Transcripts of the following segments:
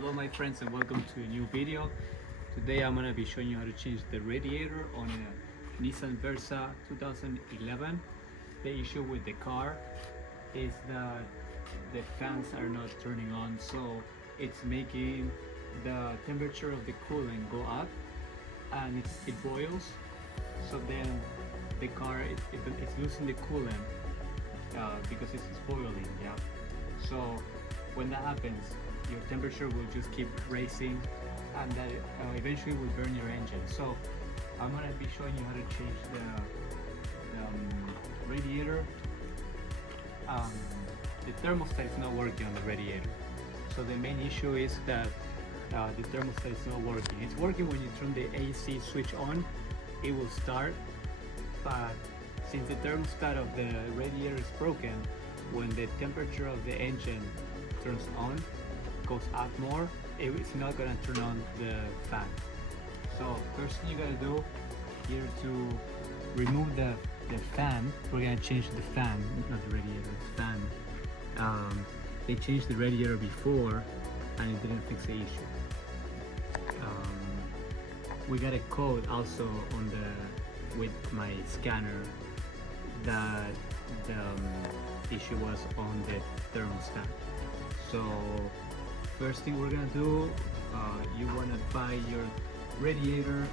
Hello my friends and welcome to a new video. Today I'm gonna be showing you how to change the radiator on a Nissan Versa 2011. The issue with the car is that the fans are not turning on, so it's making the temperature of the coolant go up and it boils. So then the car it's losing the coolant because it's boiling. Yeah. So when that happens, your temperature will just keep raising and that eventually will burn your engine. So I'm going to be showing you how to change the radiator. The thermostat is not working on the radiator. So the main issue is that the thermostat is not working. It's working when you turn the AC switch on, it will start, but since the thermostat of the radiator is broken, when the temperature of the engine turns on, goes up more, it's not gonna turn on the fan. So first thing you gotta do here to remove the fan, we're gonna change the fan, not the radiator, the fan. They changed the radiator before and it didn't fix the issue. We got a code also on with my scanner that the issue was on the thermostat. So first thing we're gonna do, you wanna buy your radiator,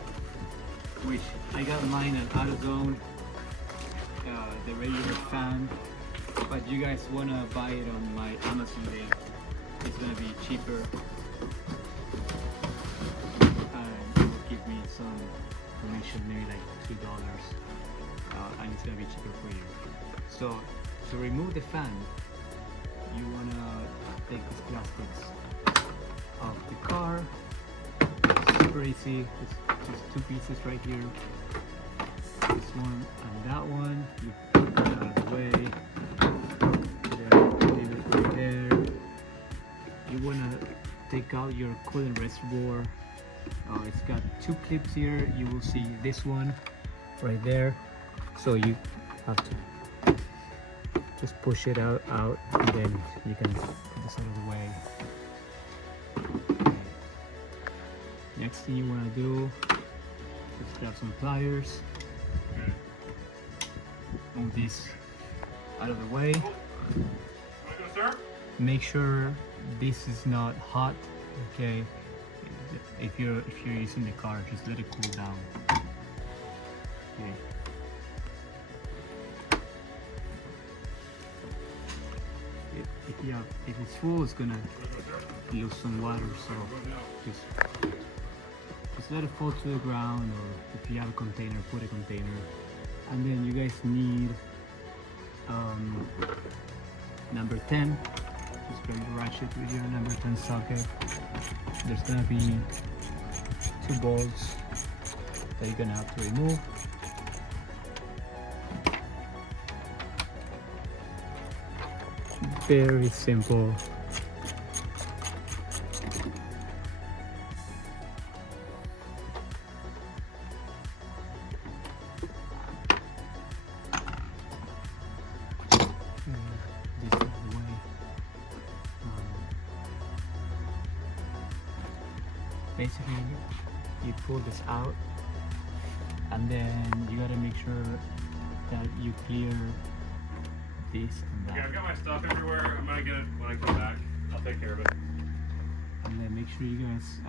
which I got mine at AutoZone, the radiator fan, but you guys wanna buy it on my Amazon link. It's gonna be cheaper and it will give me some commission, maybe like $2, and it's gonna be cheaper for you. So to remove the fan, you wanna take these plastics off the car. It's super easy. It's just two pieces right here. This one and that one. You put it out of the way. Leave it right there. You wanna take out your coolant reservoir. It's got two clips here. You will see this one right there. So you have to just push it out, and then you can put this out of the way. Next thing you want to do is grab some pliers, move this out of the way. Make sure this is not hot. Okay, if you're using the car, just let it cool down. Okay. If it's full, it's gonna lose some water, so just let it fall to the ground, or if you have a container, put a container. And then you guys need number 10. Just grab the ratchet with your number 10 socket. There's gonna be 2 bolts that you're gonna have to remove. Very simple. This out of the way. Basically, you pull this out, and then you gotta make sure that you clear this and that. Yeah, I've got my stuff everywhere. I'm gonna get it when I come back. I'll take care of it. And then make sure you guys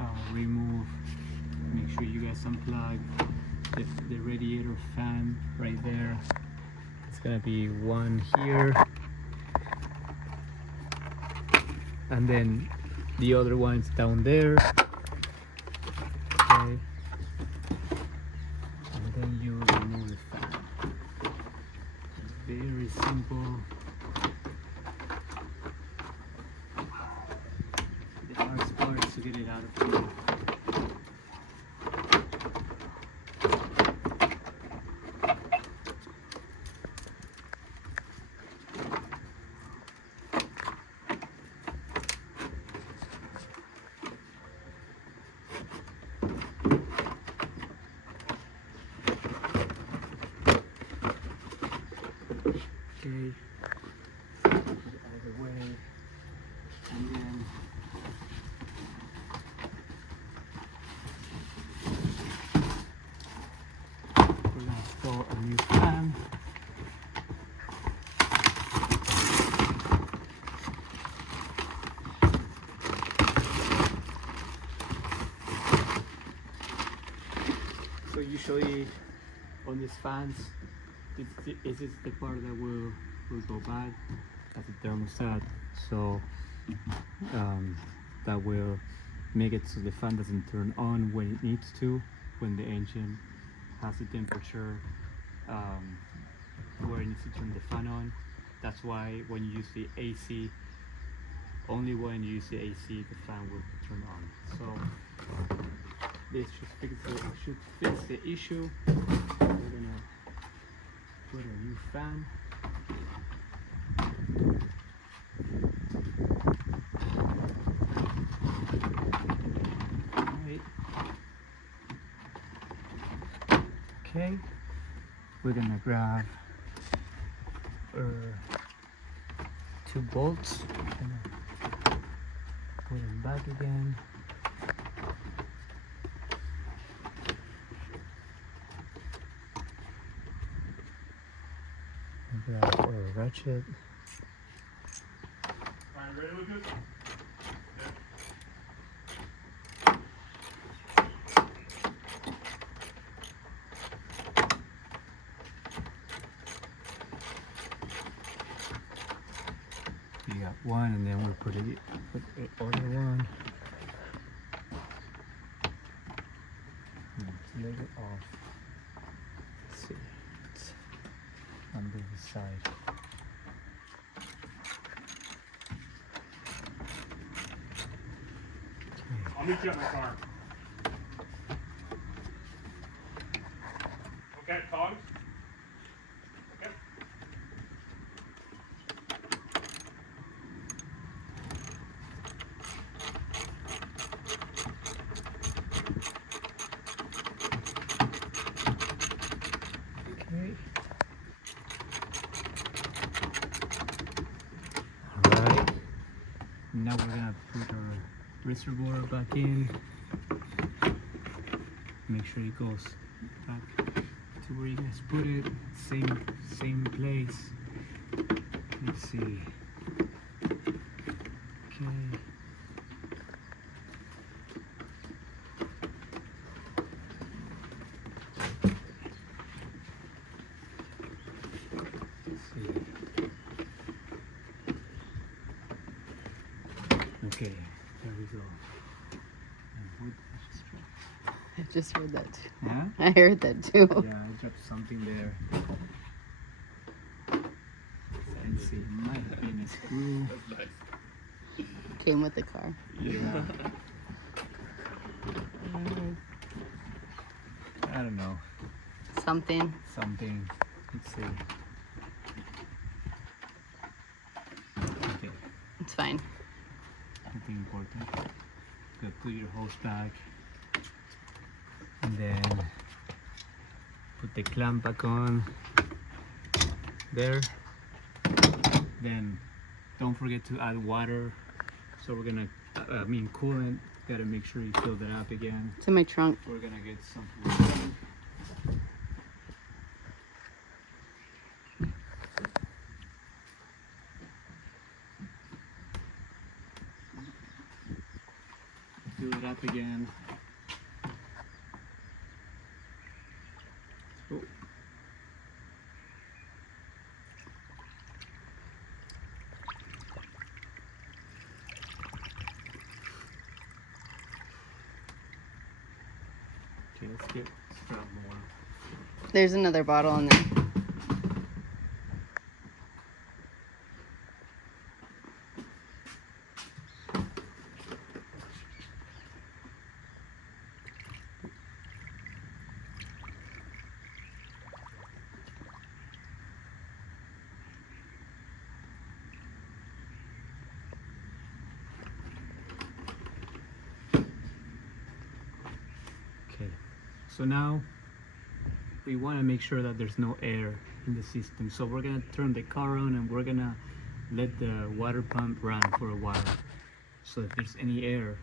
make sure you guys unplug the radiator fan right there. It's gonna be one here, and then the other one's down there. Okay. And then you remove the fan. Very simple. The hardest part is to get it out of here. Okay, put it out of the way, and then usually on these fans, this is the part that will go back as a thermostat. So that will make it so the fan doesn't turn on when it needs to, when the engine has the temperature where it needs to turn the fan on. That's why when you use the AC, only when you use the AC the fan will turn on. So this should fix the issue. We're gonna put a new fan. Right. Okay, we're gonna grab our 2 bolts. Gonna put them back again. Grab our ratchet. Alright, ready, Lucas? You got one, and then we'll put the other one. Let's let it off. Let's see. It's on the side. I'll meet you at my car. Okay, Togs? Okay. Okay. Alright. Now we're gonna put our reservoir back in. Make sure it goes back to where you guys put it. Same place. Let's see. Okay. Okay, there we go. And what I just dropped? I just heard that. Yeah? I heard that too. Yeah, I dropped something there. And see, it might have been a screw. Came with the car. Yeah. I don't know. Something. Something. Let's see. Okay, It's fine. nothing important. Gonna put your hose back. And then put the clamp back on. There. Then don't forget to add water. So we're gonna, coolant. Gotta make sure you fill that up again. It's in my trunk. We're gonna get some water. Fill it up again. Oh. Okay, let's grab more. There's another bottle in there. Okay, so now we want to make sure that there's no air in the system. So we're gonna turn the car on and we're gonna let the water pump run for a while. So if there's any air,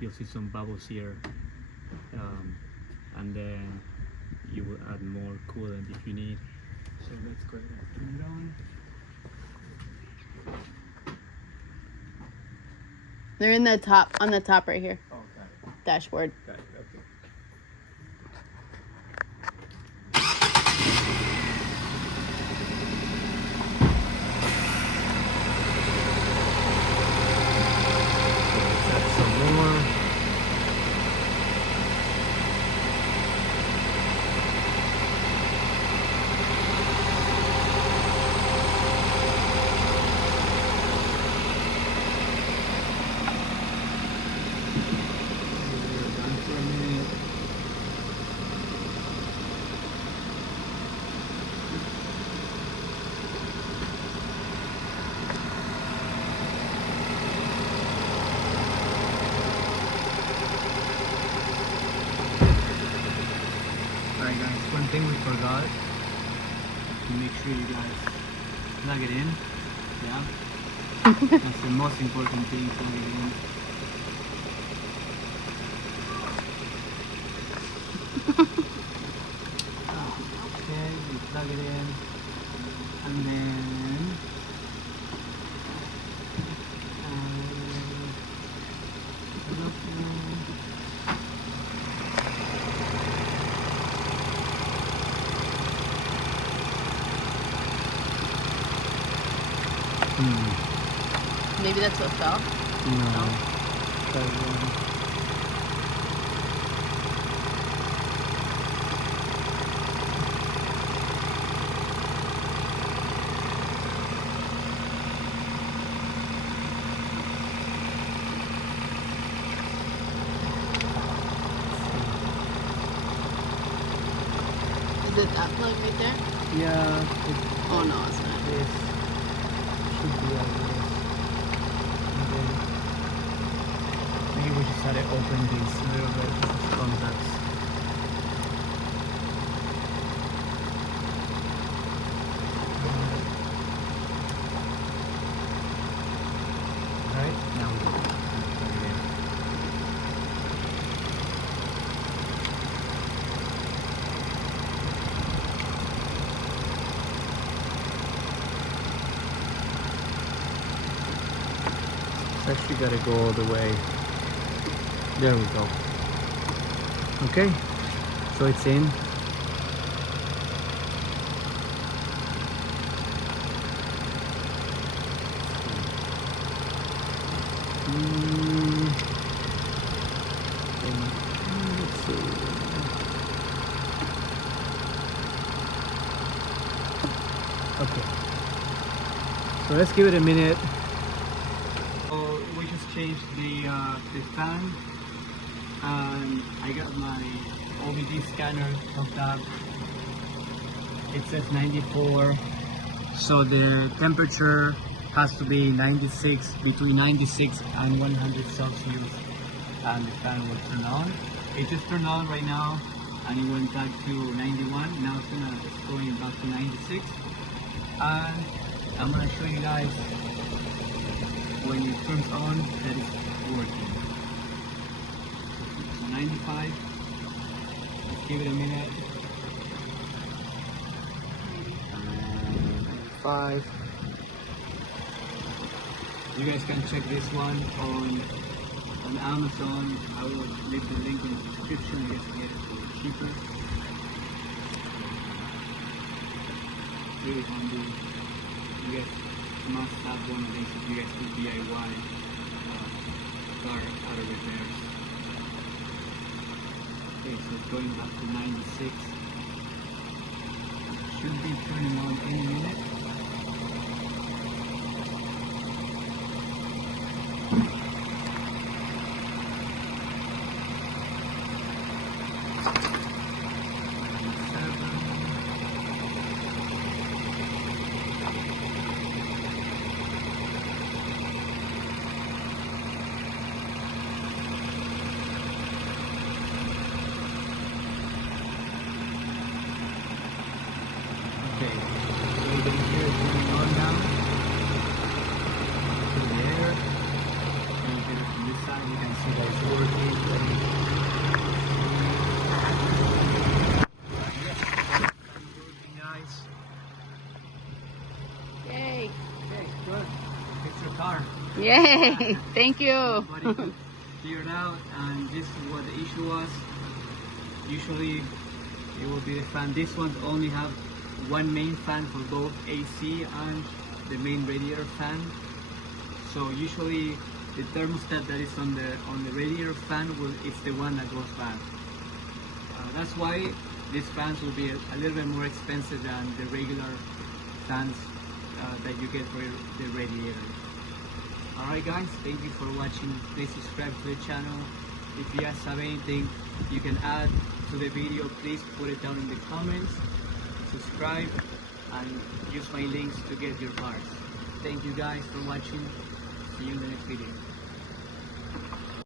you'll see some bubbles here. And then you will add more coolant if you need. So let's go ahead and turn it on. They're in the top, on the top right here. Oh, got it. Dashboard. Got it, Alright guys, one thing we forgot to make sure you guys plug it in. Yeah. That's the most important thing, plug it in. Okay, you plug it in and then Maybe that's what fell. Is it that plug right there? Yeah. Oh no, it's not. Yes. Should be like this. And then maybe we just had to open these little bit contacts. Alright, now we plug it in. Actually gotta go all the way. There we go. Okay, so it's in. Let's see. Okay, so let's give it a minute. We just changed the fan, and I got my OBD scanner hooked up. It says 94, so the temperature has to be 96, between 96 and 100 Celsius, and the fan will turn on. It just turned on right now, and it went back to 91. Now it's going back to 96, and I'm gonna show you guys when it turns on that it's working. So 95, let's give it a minute. 95. You guys can check this one on Amazon. I will leave the link in the description. You guys can get it cheaper. Really handy. You guys must have one of these if you guys do DIY car auto repairs. Okay, so it's going up to 96. Should be turning on any minute. Okay, so you can hear it turning on now. To the air. And you get it from this side, you can see that it's working. Working, guys. Yay! Okay, good. It's your car. Yay! Thank you. Everybody figured out, and this is what the issue was. Usually it will be the fan. These ones only have one main fan for both AC and the main radiator fan. So usually the thermostat that is on the radiator fan is the one that goes bad. That's why these fans will be a little bit more expensive than the regular fans that you get for the radiator. Alright guys, thank you for watching. Please subscribe to the channel. If you guys have anything you can add to the video, please put it down in the comments. Subscribe and use my links to get your cars. Thank you guys for watching. See you in the next video.